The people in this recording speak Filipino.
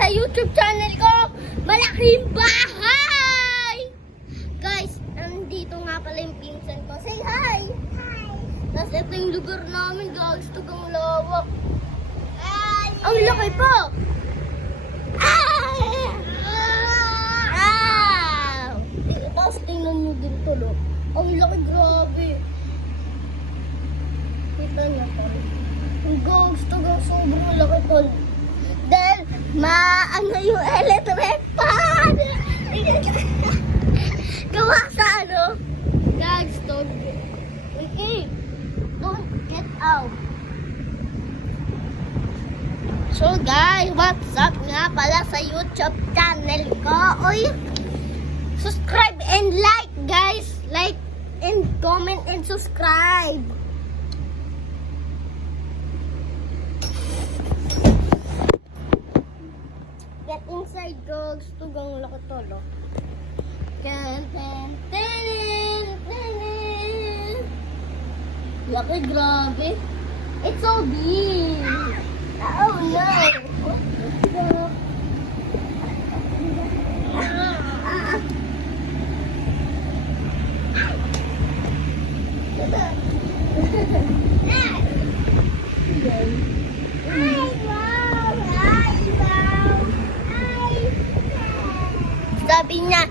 sa YouTube channel ko, Malaking Bahay! Guys, nandito nga pala yung pinsan ko. Say hi! Hi! Tapos ito yung lugar namin, guys. Tugang lawak. Ang laki po! Tapos tingnan nyo din to, lo. Ang laki, grabe. Kita nyo to. Ang guys, tugang sobrang laki to. Dahil, maano yung electric fan! Gawa sa ano? Guys, don't get out. So guys, what's up nga pala sa YouTube channel ko? Uy, subscribe and like, guys. Like and comment and subscribe. Get inside, dogs. Tugang laki to, lo. Laki, grabe. It's so big. Oh no. Sabi niya,